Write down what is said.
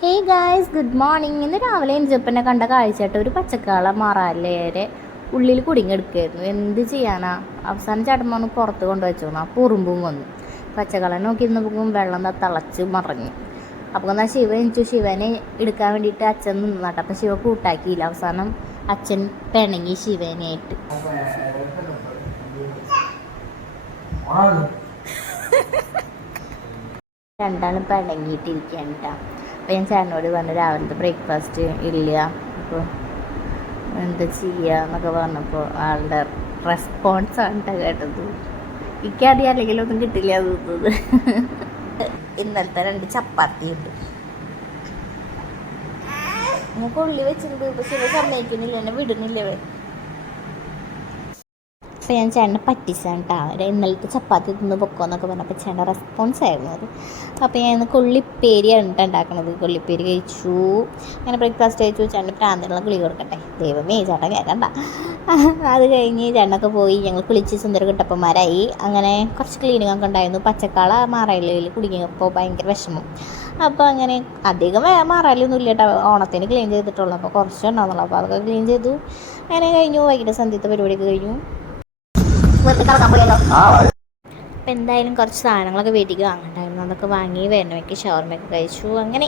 Hey guys, good morning. ഇന്ന് രാവിലെ എൻജപ്പനെ കണ്ട കാഴ്ചയായിട്ട് ഒരു പച്ചക്കാള മാറാലേരെ ഉള്ളിൽ കുടുങ്ങിയെടുക്കുകയായിരുന്നു. എന്ത് ചെയ്യാനാ? അവസാനം ചടമൊന്ന് പുറത്ത് കൊണ്ടുവച്ചു. അപ്പോൾ ഉറുമ്പും വന്നു. പച്ചക്കളനെ നോക്കിയിരുന്നപ്പോൾ വെള്ളം തിളച്ച് മറിഞ്ഞു. അപ്പോൾ എന്നാൽ ശിവ എനിച്ചു ശിവനെ എടുക്കാൻ വേണ്ടിയിട്ട് അച്ഛൻ നിന്നാട്ടെ. അപ്പം ശിവ കൂട്ടാക്കിയില്ല. അവസാനം അച്ഛൻ പിണങ്ങി ശിവനായിട്ട്. രണ്ടാളും പിണങ്ങിയിട്ടിരിക്കുകയാണ് കേട്ടോ. അപ്പോൾ ഞാൻ ചേട്ടനോട് പറഞ്ഞു രാവിലത്തെ ബ്രേക്ക്ഫാസ്റ്റ് ഇല്ല, അപ്പോൾ എന്താ ചെയ്യുക എന്നൊക്കെ പറഞ്ഞപ്പോൾ ആളുടെ റെസ്പോൺസാണ് കേട്ടത്. എനിക്കറിയാം, അല്ലെങ്കിൽ ഒന്നും കിട്ടില്ല തോന്നുന്നത്. ഇന്നലത്തെ 2 ചപ്പാത്തി ഉണ്ട്. നമുക്ക് ഉള്ളി വെച്ചിട്ടുണ്ട്. പക്ഷെ ഇവ സമ്മതിക്കുന്നില്ല, എന്നെ വിടുന്നില്ല. അപ്പോൾ ഞാൻ ചേട്ടനെ പറ്റിച്ചാണ് കേട്ടോ. ഇന്നലത്തെ ചപ്പാത്തി തിന്ന് പൊക്കോന്നൊക്കെ പറഞ്ഞപ്പോൾ ചേട്ടൻ്റെ റെസ്പോൺസ് ആയിരുന്നു അത്. അപ്പോൾ ഞാൻ ഇന്ന് കൊള്ളിപ്പേരിയാണ് ഉണ്ടാക്കണത്. കൊള്ളിപ്പേരി കഴിച്ചു. അങ്ങനെ ബ്രേക്ക്ഫാസ്റ്റ് കഴിച്ചു. ചേട്ടന് പ്രാന്തിനുള്ള ഗുളിക കൊടുക്കട്ടെ. ദൈവമേ, ചേട്ടൻ കേൾക്കണ്ട. അത് കഴിഞ്ഞ് ചേട്ടനൊക്കെ പോയി. ഞങ്ങൾ കുളിച്ച് സുന്ദര കുട്ടപ്പന്മാരായി. അങ്ങനെ കുറച്ച് ക്ലീനിങ് ഒക്കെ ഉണ്ടായിരുന്നു. പച്ചക്കാള മാറായില്ലിൽ കുടുങ്ങിയപ്പോൾ ഭയങ്കര വിഷമം. അപ്പോൾ അങ്ങനെ അധികം മാറാലൊന്നും ഇല്ല കേട്ടോ. ഓണത്തിന് ക്ലീൻ ചെയ്തിട്ടുള്ളൂ. അപ്പോൾ കുറച്ചുണ്ടാകുന്നുള്ളൂ. അപ്പോൾ അതൊക്കെ ക്ലീൻ ചെയ്തു. അങ്ങനെ കഴിഞ്ഞു. വൈകിട്ട് സന്ധ്യത്തെ പരിപാടിയൊക്കെ കഴിഞ്ഞു. അപ്പം എന്തായാലും കുറച്ച് സാധനങ്ങളൊക്കെ വീട്ടിലേക്ക് വാങ്ങണ്ടായിരുന്നു. അതൊക്കെ വാങ്ങി വരുന്നവയ്ക്ക് ഷവർമയൊക്കെ കഴിച്ചു. അങ്ങനെ